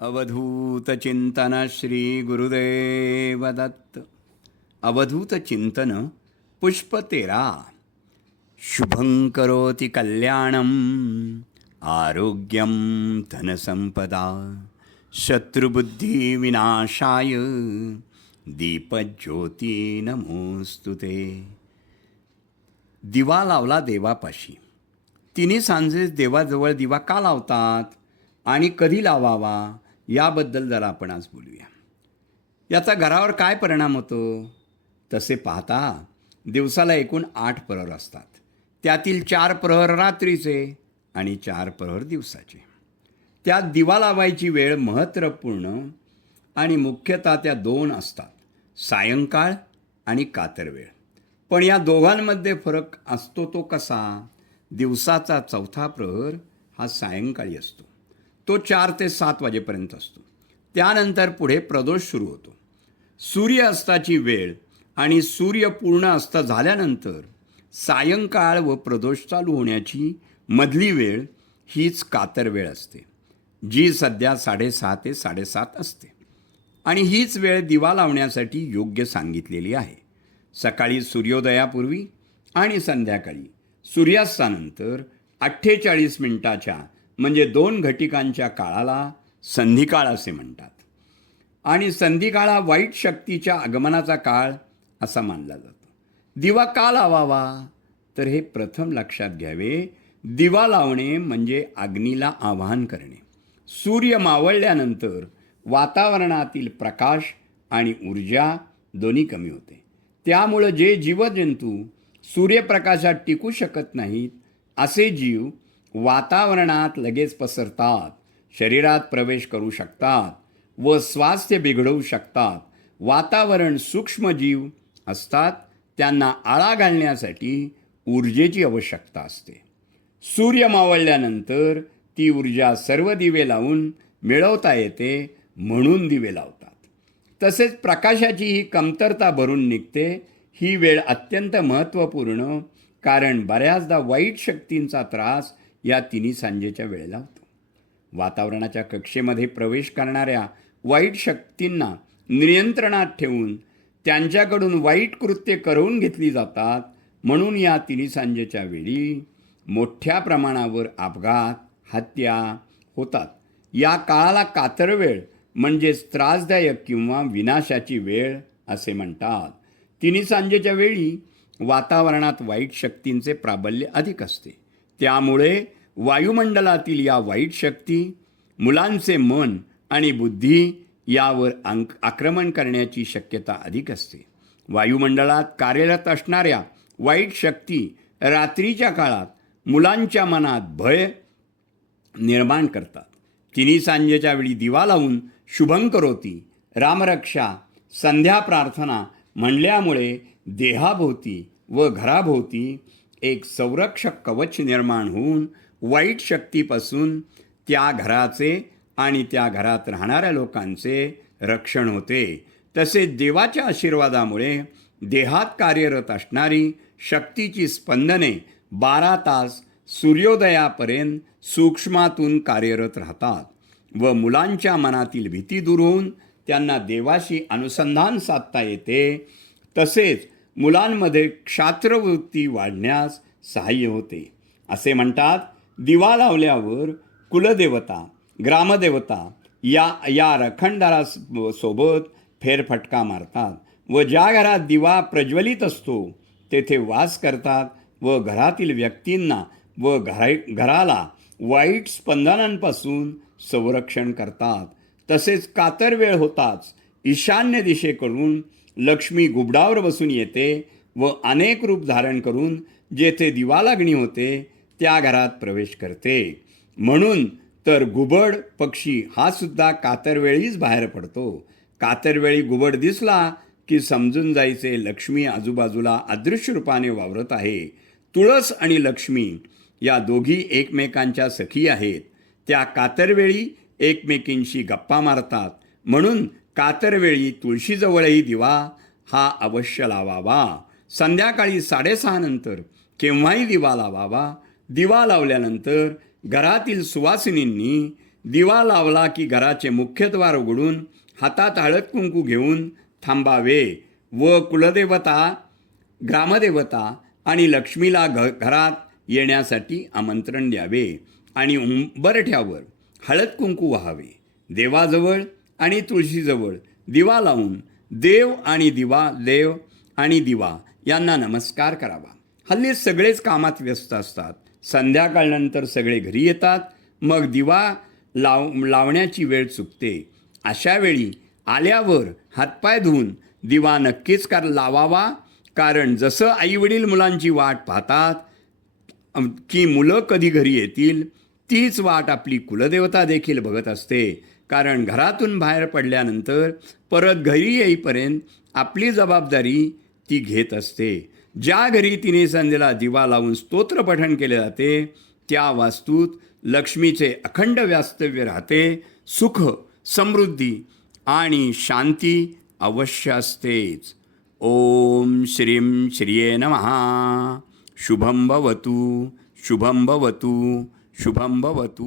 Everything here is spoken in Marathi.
अवधूत चिंतन श्री गुरुदेव दत्त. अवधूत चिंतन पुष्प 13. शुभं करोति कल्याणं आरोग्यं धनसंपदा शत्रुबुद्धी विनाशाय दीपज्योती नमोस्तुते. दिवा लावला देवापाशी. तिन्ही सांजेस देवाजवळ दिवा का लावतात आणि कधी लावावा याबद्दल जरा आपण आज बोलूया. याचा घरावर काय परिणाम होतो? तसे पाहता दिवसाला एकूण 8 प्रहर असतात. त्यातील 4 प्रहर रात्रीचे आणि 4 प्रहर दिवसाचे. त्यात दिवा लावायची वेळ महत्त्वपूर्ण आणि मुख्यतः त्या 2 असतात, सायंकाळ आणि कातर वेळ. पण या दोघांमध्ये फरक असतो तो कसा? दिवसाचा 4था प्रहर हा सायंकाळी असतो. तो 4 ते 7 वाजेपर्यंत असतो. त्यानंतर पुढे प्रदोष सुरू होतो. सूर्य अस्ताची वेळ आणि सूर्य पूर्ण अस्त झाल्यानंतर सायंकाळ व प्रदोष चालू होण्याची मधली वेळ हीच कातर वेळ असते, जी सध्या 6:30 ते 7:30 असते. आणि हीच वेळ दिवा लावण्यासाठी योग्य सांगितलेली आहे. सकाळी सूर्योदयापूर्वी आणि संध्याकाळी सूर्यास्तानंतर 48 मिनिटाच्या म्हणजे 2 घटिकांच्या काळाला संधिकाळ असे म्हणतात. आणि संधिकाळ हा वाईट शक्तीच्या आगमनाचा काळ असा मानला जातो. दिवा का लावावा? तर हे प्रथम लक्षात घ्यावे. दिवा लावणे म्हणजे अग्नीला आवाहन करणे. सूर्य मावळल्यानंतर वातावरणातील प्रकाश आणि ऊर्जा दोन्ही कमी होते. त्यामुळं जे जीवजंतू सूर्यप्रकाशात टिकू शकत नाहीत असे जीव वातावरणात लगेच पसरतात, शरीरात प्रवेश करू शकतात व स्वास्थ्य बिघडवू शकतात. वातावरण सूक्ष्मजीव असतात, त्यांना आळा घालण्यासाठी ऊर्जेची आवश्यकता असते. सूर्य मावळल्यानंतर ती ऊर्जा सर्व दिवे लावून मिळवता येते, म्हणून दिवे लावतात. तसेच प्रकाशाची ही कमतरता भरून निघते. ही वेळ अत्यंत महत्त्वपूर्ण, कारण बऱ्याचदा वाईट शक्तींचा त्रास या तिन्ही सांजेच्या वेळेला होतो. वातावरणाच्या कक्षेमध्ये प्रवेश करणाऱ्या वाईट शक्तींना नियंत्रणात ठेवून त्यांच्याकडून वाईट कृत्ये करवून घेतली जातात. म्हणून या तिन्ही सांजेच्या वेळी मोठ्या प्रमाणावर अपघात, हत्या होतात. या काळाला कातर वेळ म्हणजेच त्रासदायक किंवा विनाशाची वेळ असे म्हणतात. तिन्ही सांजेच्या वेळी वातावरणात वाईट शक्तींचे प्राबल्य अधिक असते. त्यामुळे वायुमंडलातील या वाईट शक्ती मुलांचे मन आणि बुद्धी यावर आक्रमण करण्याची शक्यता अधिक असते. वायुमंडलात कार्यरत असणाऱ्या वाईट शक्ती रात्रीच्या काळात मुलांच्या मनात भय निर्माण करतात. तिन्ही सांजेच्या वेळी दिवा लावून शुभं करोती, रामरक्षा, संध्या प्रार्थना म्हणल्यामुळे देहाभोवती व घराभोवती एक संरक्षक कवच निर्माण होऊन वाईट शक्तीपासून त्या घराचे आणि त्या घरात राहणाऱ्या लोकांचे रक्षण होते. तसेच देवाच्या आशीर्वादामुळे देहात कार्यरत असणारी शक्तीची स्पंदने 12 तास सूर्योदयापर्यंत सूक्ष्मातून कार्यरत राहतात व मुलांच्या मनातील भीती दूर होऊन त्यांना देवाशी अनुसंधान साधता येते. तसेच मुलांमध्ये क्षात्रवृत्ती वाढण्यास सहाय्य होते. असे म्हणतात, दिवा लावल्यावर कुलदेवता, ग्रामदेवता या रखणदारासोबत फेरफटका मारतात व ज्या घरात दिवा प्रज्वलित असतो तेथे वास करतात व घरातील व्यक्तींना व घराला वाईट स्पंदनांपासून संरक्षण करतात. तसेच कातर वेळ होताच ईशान्य दिशेकडून लक्ष्मी घुबडावर बसून येते व अनेक रूप धारण करून जेथे दिवा लागणी होते त्या घरात प्रवेश करते. म्हणून तर घुबड पक्षी हा सुद्धा कातरवेळीच बाहेर पडतो. कातरवेळी घुबड दिसला की समजून जायचे लक्ष्मी आजूबाजूला अदृश्य रूपाने वावरत आहे. तुळस आणि लक्ष्मी या दोघी एकमेकांच्या सखी आहेत. त्या कातरवेळी एकमेकींशी गप्पा मारतात. म्हणून कातरवेळी तुळशीजवळही दिवा हा अवश्य लावावा. संध्याकाळी 6:30 नंतर केव्हाही दिवा लावावा. दिवा लावल्यानंतर घरातील सुवासिनींनी दिवा लावला की घराचे मुख्यद्वार उघडून हातात हळद कुंकू घेऊन थांबावे व कुलदेवता, ग्रामदेवता आणि लक्ष्मीला घरात येण्यासाठी आमंत्रण द्यावे आणि उंबरठ्यावर हळद कुंकू व्हावे. देवाजवळ आणि तुळशीजवळ दिवा लावून देव आणि दिवा यांना नमस्कार करावा. हल्ली सगळेच कामात व्यस्त असतात. संध्याकाळनंतर सगळे घरी येतात, मग दिवा लावण्याची वेळ चुकते. अशा वेळी आल्यावर हातपाय धुवून दिवा नक्कीच लावावा. कारण जसं आईवडील मुलांची वाट पाहतात की मुलं कधी घरी येतील, तीच वाट आपली कुलदेवता देखील बघत असते. कारण घरातून बाहेर पडल्यानंतर परत घरी येईपर्यंत आपली जबाबदारी ती घेत असते. ज्या घरी तिने संध्येला दिवा लावून स्तोत्र पठण केले जाते त्या वास्तूत लक्ष्मीचे अखंड वास्तव्य राहते. सुख, समृद्धी आणि शांती अवश्य असतेच. ओम श्रीं श्रिये नमः. शुभं भवतु, शुभं भवतु, शुभं भवतु.